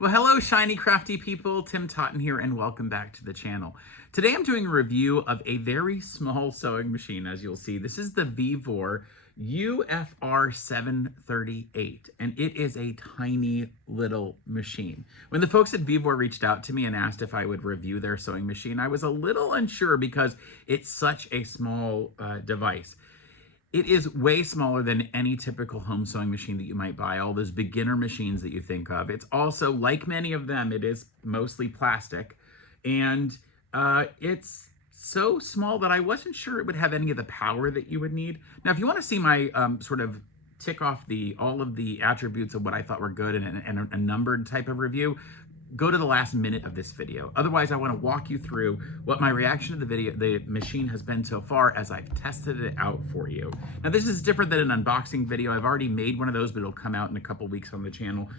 Well, hello, Shiny Crafty People. Tim Totten here, and welcome back to the channel. Today I'm doing a review of a very small sewing machine, as you'll see. This is the VEVOR UFR 738, and it is a tiny little machine. When the folks at VEVOR reached out to me and asked if I would review their sewing machine, I was a little unsure because it's such a small device. It is way smaller than any typical home sewing machine that you might buy, all those beginner machines that you think of. It's also, like many of them, it is mostly plastic. And it's so small that I wasn't sure it would have any of the power that you would need. Now, if you want to see my sort of tick off all of the attributes of what I thought were good and a numbered type of review, go to the last minute of this video. Otherwise, I want to walk you through what my reaction to the machine has been so far as I've tested it out for you. Now, this is different than an unboxing video. I've already made one of those, but it'll come out in a couple weeks on the channel.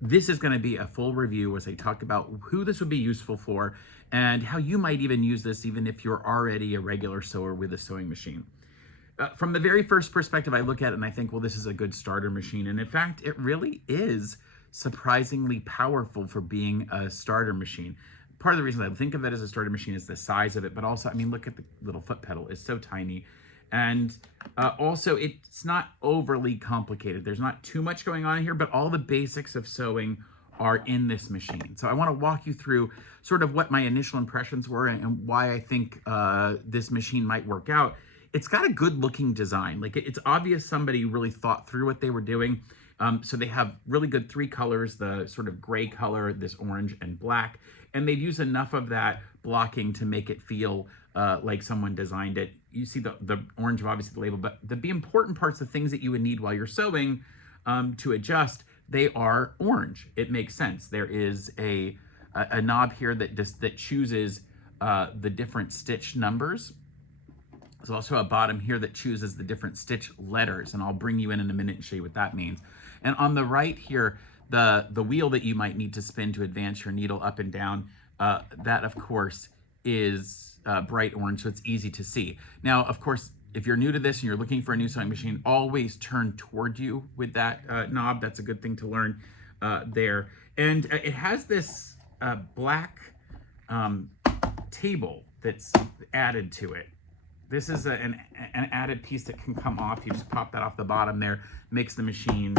This is going to be a full review as I talk about who this would be useful for and how you might even use this even if you're already a regular sewer with a sewing machine. From the very first perspective, I look at it and I think, well, this is a good starter machine. And in fact, it really is surprisingly powerful for being a starter machine. Part of the reason I think of it as a starter machine is the size of it, but also, I mean, look at the little foot pedal. It's so tiny. And also, it's not overly complicated. There's not too much going on here, but all the basics of sewing are in this machine. So I want to walk you through sort of what my initial impressions were and why I think this machine might work out. It's got a good looking design. Like, it's obvious somebody really thought through what they were doing. So they have really good three colors, the sort of gray color, this orange and black, and they've used enough of that blocking to make it feel like someone designed it. You see the orange of obviously the label, but the important parts, the things that you would need while you're sewing to adjust, they are orange. It makes sense. There is a knob here that chooses the different stitch numbers. There's also a bottom here that chooses the different stitch letters, and I'll bring you in a minute and show you what that means. And on the right here, the wheel that you might need to spin to advance your needle up and down, that of course is bright orange, so it's easy to see. Now, of course, if you're new to this and you're looking for a new sewing machine, always turn toward you with that knob. That's a good thing to learn there. And it has this black table that's added to it. This is an added piece that can come off. You just pop that off the bottom there, makes the machine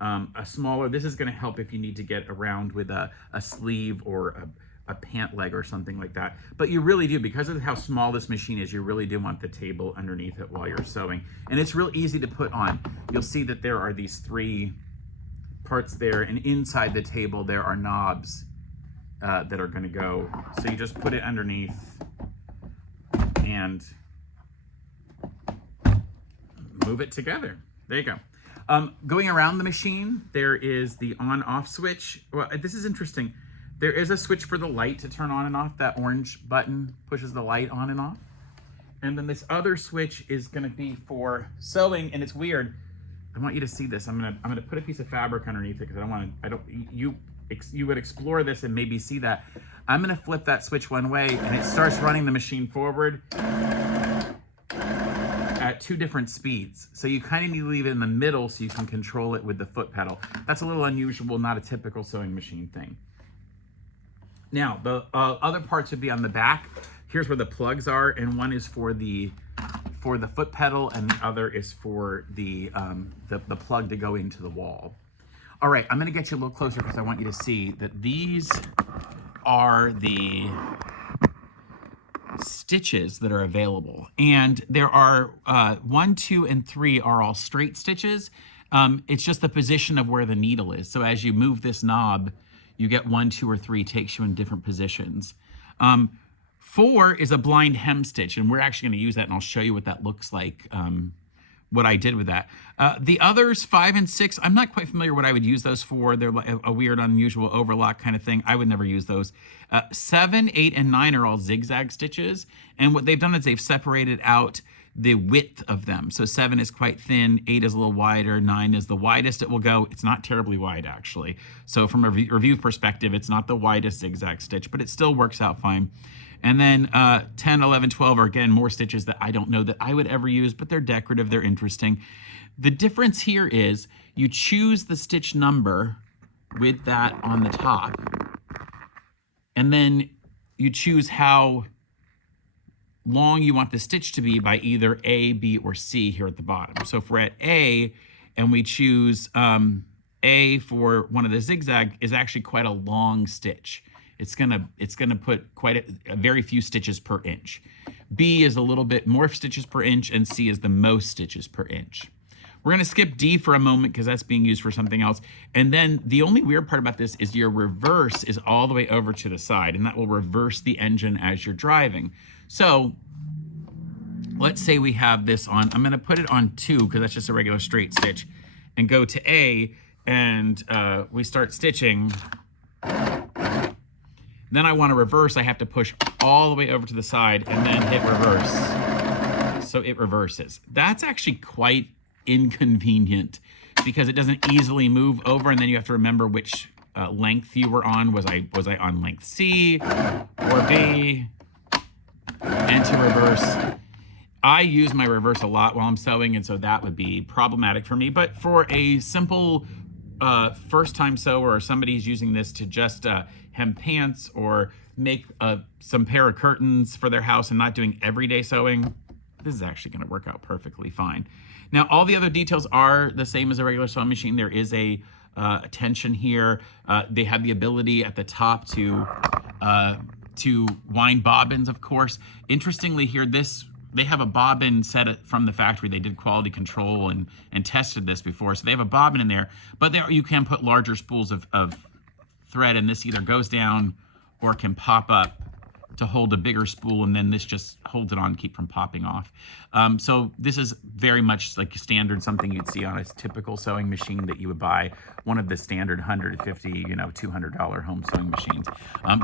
a smaller. This is going to help if you need to get around with a sleeve or a pant leg or something like that. But you really do, because of how small this machine is, you really do want the table underneath it while you're sewing. And it's real easy to put on. You'll see that there are these three parts there, and inside the table there are knobs that are going to go. So you just put it underneath and move it together. There you go. Going around the machine, there is the on-off switch. Well, this is interesting. There is a switch for the light to turn on and off. That orange button pushes the light on and off. And then this other switch is going to be for sewing, and it's weird. I want you to see this. I'm gonna put a piece of fabric underneath it because you would explore this and maybe see that. I'm gonna flip that switch one way, and it starts running the machine forward at two different speeds. So you kind of need to leave it in the middle so you can control it with the foot pedal. That's a little unusual, not a typical sewing machine thing. Now, the other parts would be on the back. Here's where the plugs are, and one is for the foot pedal, and the other is for the plug to go into the wall. All right, I'm gonna get you a little closer because I want you to see that these are the stitches that are available, and there are 1, 2, and 3 are all straight stitches. It's just the position of where the needle is. So as you move this knob, you get 1, 2, or 3 takes you in different positions. 4 is a blind hem stitch, and we're actually going to use that, and I'll show you what that looks like, what I did with that. The others, 5 and 6, I'm not quite familiar what I would use those for. They're like a weird, unusual overlock kind of thing. I would never use those. 7, 8, and 9 are all zigzag stitches, and what they've done is they've separated out the width of them. So 7 is quite thin, 8 is a little wider, 9 is the widest it will go. It's not terribly wide, actually. So from a review perspective, it's not the widest zigzag stitch, but it still works out fine. And then 10, 11, 12 are, again, more stitches that I don't know that I would ever use, but they're decorative, they're interesting. The difference here is you choose the stitch number with that on the top. And then you choose how long you want the stitch to be by either A, B, or C here at the bottom. So if we're at A and we choose A for one of the zigzag, is actually quite a long stitch. It's gonna put quite a very few stitches per inch. B is a little bit more stitches per inch, and C is the most stitches per inch. We're gonna skip D for a moment because that's being used for something else. And then the only weird part about this is your reverse is all the way over to the side, and that will reverse the engine as you're driving. So let's say we have this on, I'm gonna put it on 2 because that's just a regular straight stitch, and go to A, and we start stitching. Then I want to reverse, I have to push all the way over to the side and then hit reverse. So it reverses. That's actually quite inconvenient because it doesn't easily move over, and then you have to remember which length you were on. Was I on length C or B? And to reverse. I use my reverse a lot while I'm sewing, and so that would be problematic for me. But for a simple first-time sewer, or somebody who's using this to just hem pants or make some pair of curtains for their house and not doing everyday sewing, this is actually going to work out perfectly fine. Now, all the other details are the same as a regular sewing machine. There is a tension here. They have the ability at the top to wind bobbins, of course. Interestingly here, they have a bobbin set from the factory. They did quality control and tested this before. So they have a bobbin in there, but you can put larger spools of thread, and this either goes down or can pop up to hold a bigger spool, and then this just holds it on to keep from popping off. So this is very much like standard, something you'd see on a typical sewing machine that you would buy, one of the standard $150, $200 home sewing machines.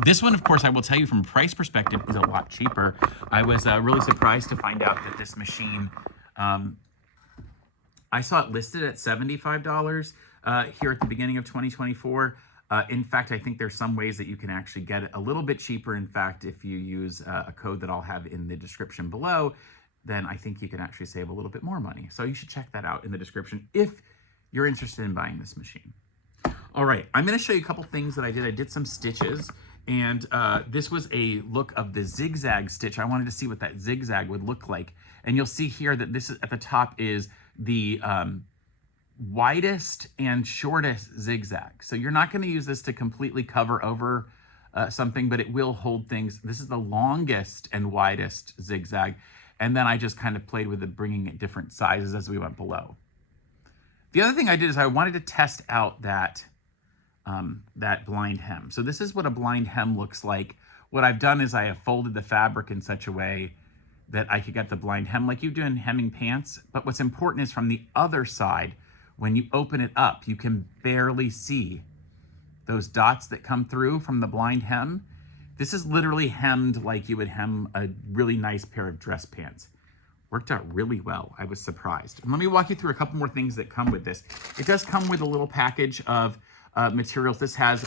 This one, of course, I will tell you from a price perspective, is a lot cheaper. I was really surprised to find out that this machine, I saw it listed at $75 here at the beginning of 2024. In fact, I think there's some ways that you can actually get it a little bit cheaper. In fact, if you use a code that I'll have in the description below, then I think you can actually save a little bit more money. So you should check that out in the description if you're interested in buying this machine. All right, I'm gonna show you a couple things that I did. I did some stitches, and this was a look of the zigzag stitch. I wanted to see what that zigzag would look like. And you'll see here that this is, at the top is the widest and shortest zigzag. So you're not going to use this to completely cover over something, but it will hold things. This is the longest and widest zigzag. And then I just kind of played with it, bringing it different sizes as we went below. The other thing I did is I wanted to test out that blind hem. So this is what a blind hem looks like. What I've done is I have folded the fabric in such a way that I could get the blind hem like you do in hemming pants. But what's important is from the other side, when you open it up, you can barely see those dots that come through from the blind hem. This is literally hemmed like you would hem a really nice pair of dress pants. Worked out really well. I was surprised. And let me walk you through a couple more things that come with this. It does come with a little package of materials. This has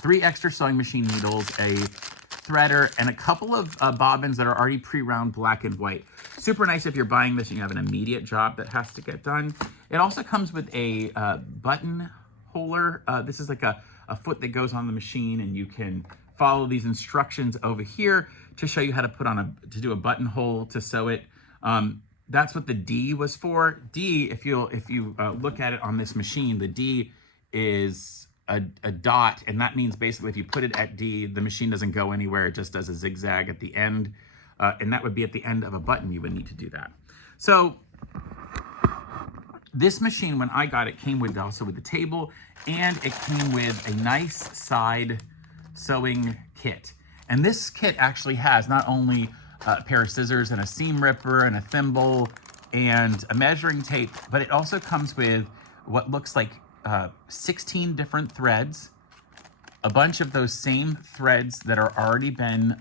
3 extra sewing machine needles, a threader, and a couple of bobbins that are already pre-round black and white. Super nice if you're buying this and you have an immediate job that has to get done. It also comes with a button holder. This is like a foot that goes on the machine, and you can follow these instructions over here to show you how to put on to do a buttonhole to sew it. That's what the D was for. D, if you look at it on this machine, the D is a dot, and that means basically if you put it at D, the machine doesn't go anywhere. It just does a zigzag at the end, and that would be at the end of a button. You would need to do that. So this machine, when I got it, came with also with the table, and it came with a nice side sewing kit. And this kit actually has not only a pair of scissors and a seam ripper and a thimble and a measuring tape, but it also comes with what looks like 16 different threads, a bunch of those same threads that are already been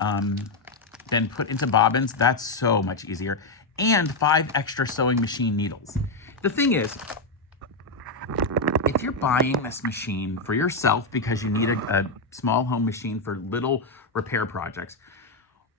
put into bobbins. That's so much easier. And 5 extra sewing machine needles. The thing is, if you're buying this machine for yourself because you need a small home machine for little repair projects,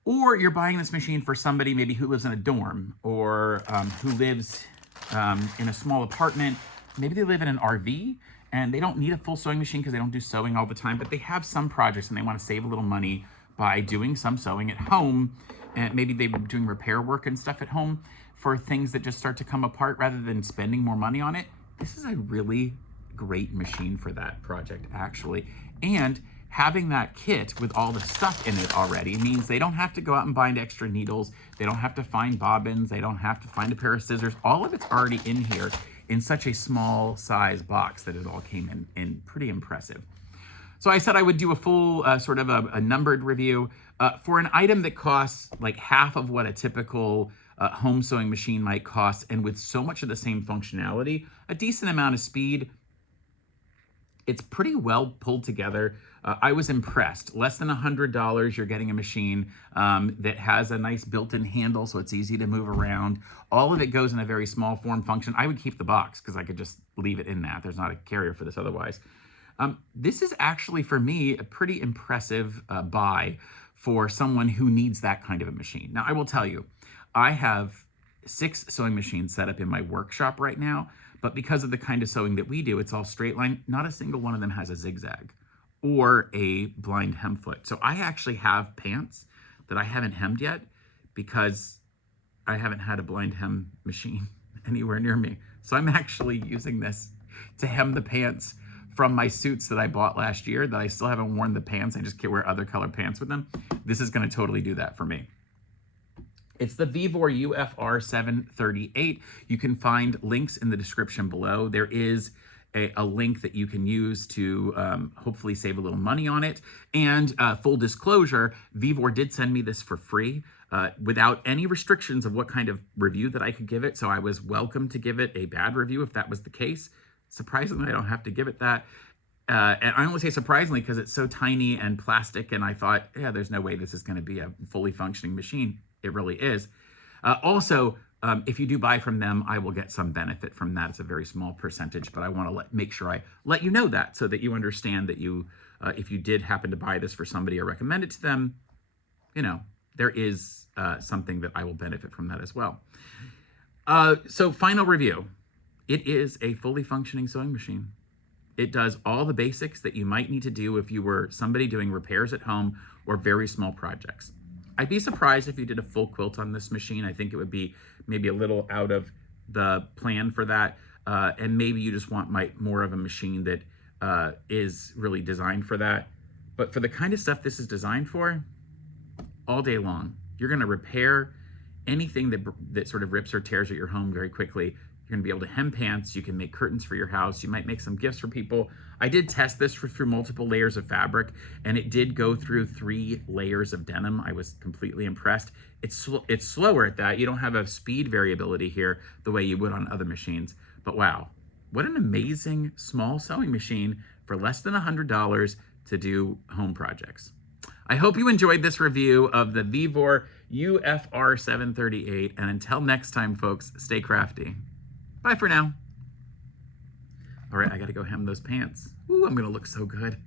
or you're buying this machine for somebody maybe who lives in a dorm, or who lives in a small apartment, maybe they live in an RV and they don't need a full sewing machine because they don't do sewing all the time, but they have some projects and they want to save a little money by doing some sewing at home. And maybe they were doing repair work and stuff at home for things that just start to come apart rather than spending more money on it. This is a really great machine for that project, actually. And having that kit with all the stuff in it already means they don't have to go out and find extra needles. They don't have to find bobbins. They don't have to find a pair of scissors. All of it's already in here in such a small size box that it all came in pretty impressive. So I said I would do a full sort of a numbered review for an item that costs like half of what a typical home sewing machine might cost, and with so much of the same functionality, a decent amount of speed. It's pretty well pulled together. I was impressed. Less than $100, you're getting a machine that has a nice built-in handle, so it's easy to move around. All of it goes in a very small form function. I would keep the box because I could just leave it in that. There's not a carrier for this otherwise. This is actually, for me, a pretty impressive buy for someone who needs that kind of a machine. Now, I will tell you, I have 6 sewing machines set up in my workshop right now, but because of the kind of sewing that we do, it's all straight line. Not a single one of them has a zigzag or a blind hem foot. So I actually have pants that I haven't hemmed yet because I haven't had a blind hem machine anywhere near me. So I'm actually using this to hem the pants from my suits that I bought last year that I still haven't worn the pants. I just can't wear other color pants with them. This is gonna totally do that for me. It's the VEVOR UFR 738. You can find links in the description below. There is a link that you can use to hopefully save a little money on it. And full disclosure, VEVOR did send me this for free without any restrictions of what kind of review that I could give it. So I was welcome to give it a bad review if that was the case. Surprisingly, I don't have to give it that. And I only say surprisingly because it's so tiny and plastic, and I thought, yeah, there's no way this is going to be a fully functioning machine. It really is. Also, if you do buy from them, I will get some benefit from that. It's a very small percentage, but I want to make sure I let you know that so that you understand that you, if you did happen to buy this for somebody or recommend it to them, you know, there is something that I will benefit from that as well. So final review. It is a fully functioning sewing machine. It does all the basics that you might need to do if you were somebody doing repairs at home or very small projects. I'd be surprised if you did a full quilt on this machine. I think it would be maybe a little out of the plan for that. And maybe you just want more of a machine that is really designed for that. But for the kind of stuff this is designed for, all day long, you're gonna repair anything that sort of rips or tears at your home very quickly. You're gonna be able to hem pants. You can make curtains for your house. You might make some gifts for people. I did test this through multiple layers of fabric, and it did go through 3 layers of denim. I was completely impressed. It's slower at that. You don't have a speed variability here the way you would on other machines. But wow, what an amazing small sewing machine for less than $100 to do home projects. I hope you enjoyed this review of the VEVOR UFR 738, and until next time, folks, stay crafty. Bye for now. All right, I gotta go hem those pants. Ooh, I'm gonna look so good.